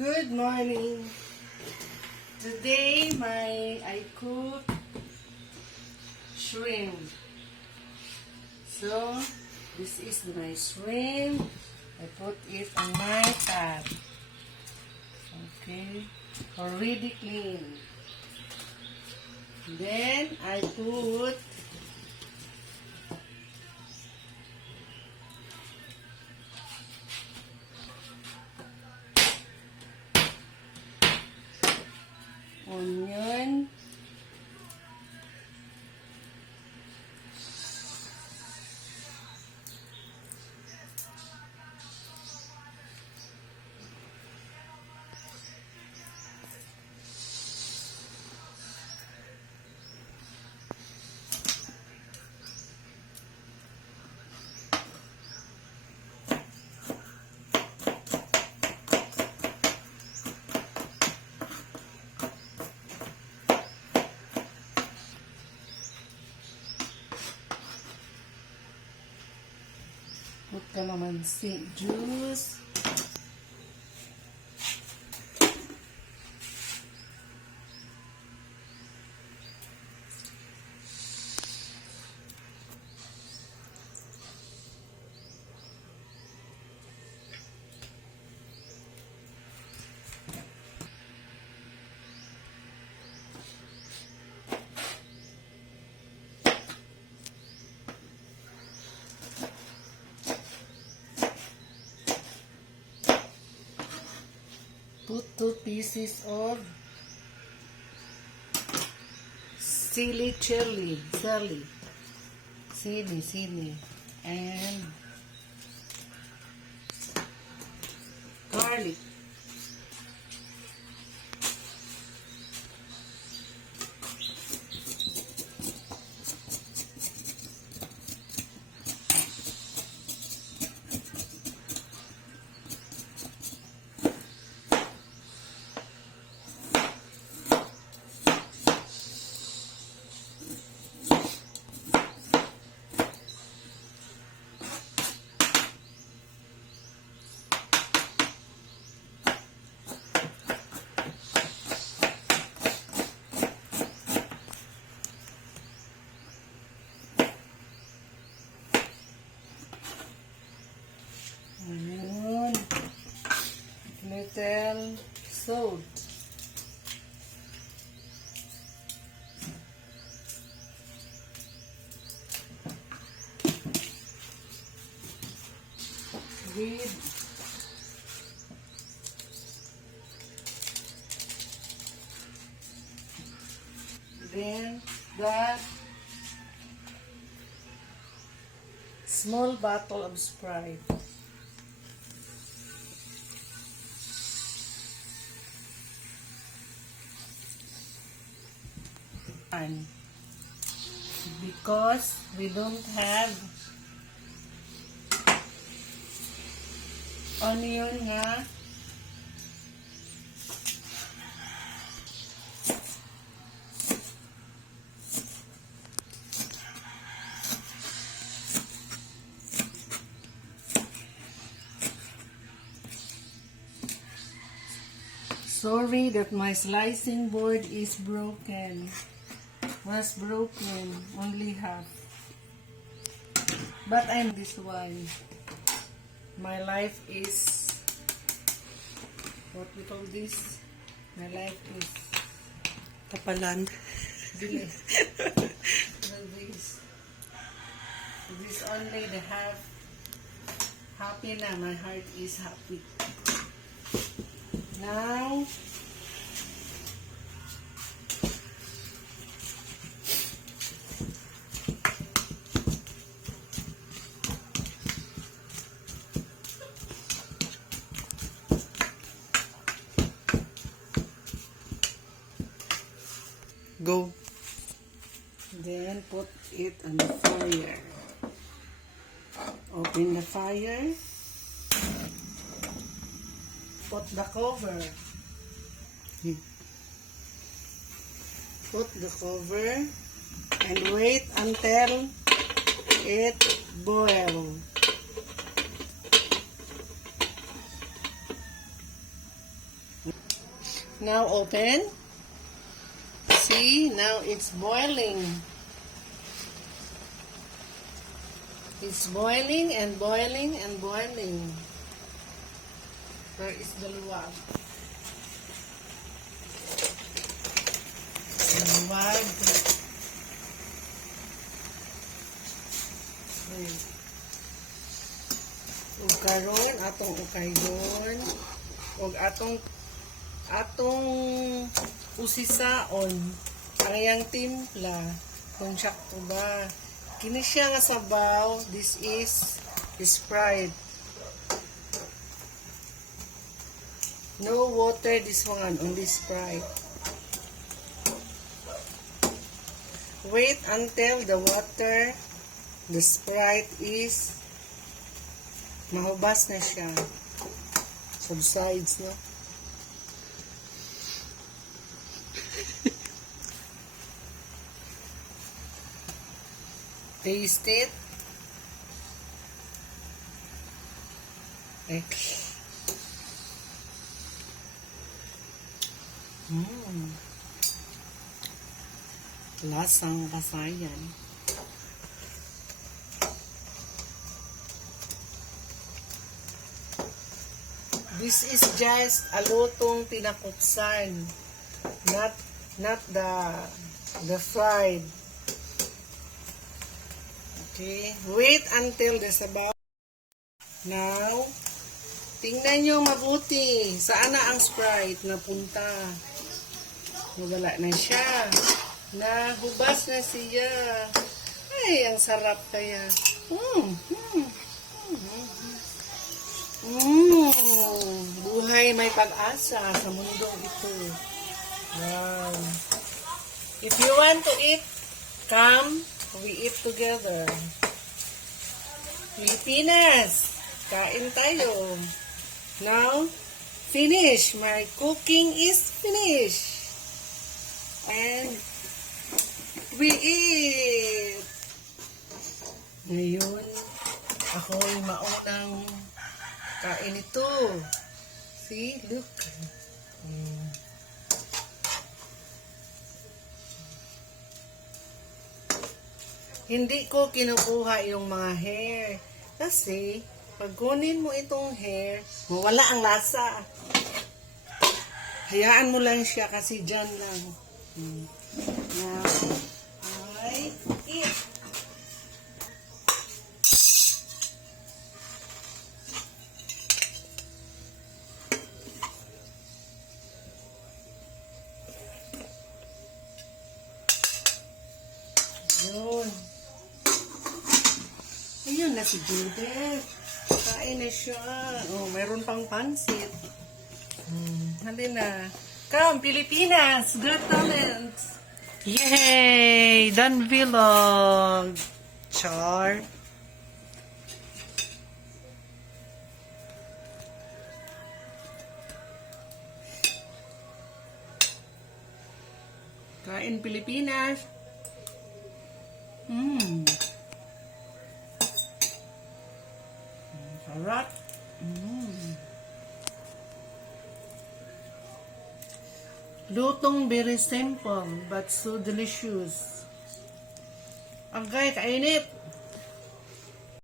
Good morning. Today I cook shrimp. So this is my shrimp. I put it on my pot. Okay, already clean. Then I put onion, put calamansi juice, put 2 pieces of chili, and garlic. Ayun. Little salt. With then the small bottle of Sprite. Because we don't have onion nga sorry that my slicing board is broken. Was broken, only half. But I'm this one. My life is, what we call this? My life is Kapalan. delay. This only the half. Happy na, my heart is happy. Now, Go. then put it on the fire. Open the fire. Put the cover. Put the cover and wait until it boils. Now open. See, now it's boiling. It's boiling and boiling and boiling. Where is the luwag? Luwag. Ug karon atong ukayon. Ug atong usisaon ang iyang timpla kung sakto ba. Kini siya nga sabaw. This is Sprite. No water this one, only Sprite. Wait until the water, the Sprite is mahubas na siya. Subsides, no? Taste it. Okay. Lasang kasayan. This is just a lutong pinakuksan, not the fried. Okay, wait until the sabaw. Now, tingnan nyo mabuti. Saan na ang Sprite napunta? Nawala na siya. Nahubas na siya. Ay, ang sarap kaya. Buhay may pag-asa sa mundong ito. Wow. If you want to eat, come, we eat together. Pilipinas, kain tayo. Now, finish. My cooking is finished. And we eat. Ngayon, ako'y maunang kain ito. See, look. Hindi ko kinukuha yung mga hair. Kasi, pag kunin mo itong hair, mawala ang lasa. Hayaan mo lang siya kasi dyan lang. Now, I eat. Yun. Ayun na si Judith. Kain na siya. Oh, meron pang pansit. Halin na. Come, Pilipinas! Got talent! Yay! Done vlog! Char! Kain, Pilipinas! Sarap! Lutong very simple but so delicious. Agay, kainit!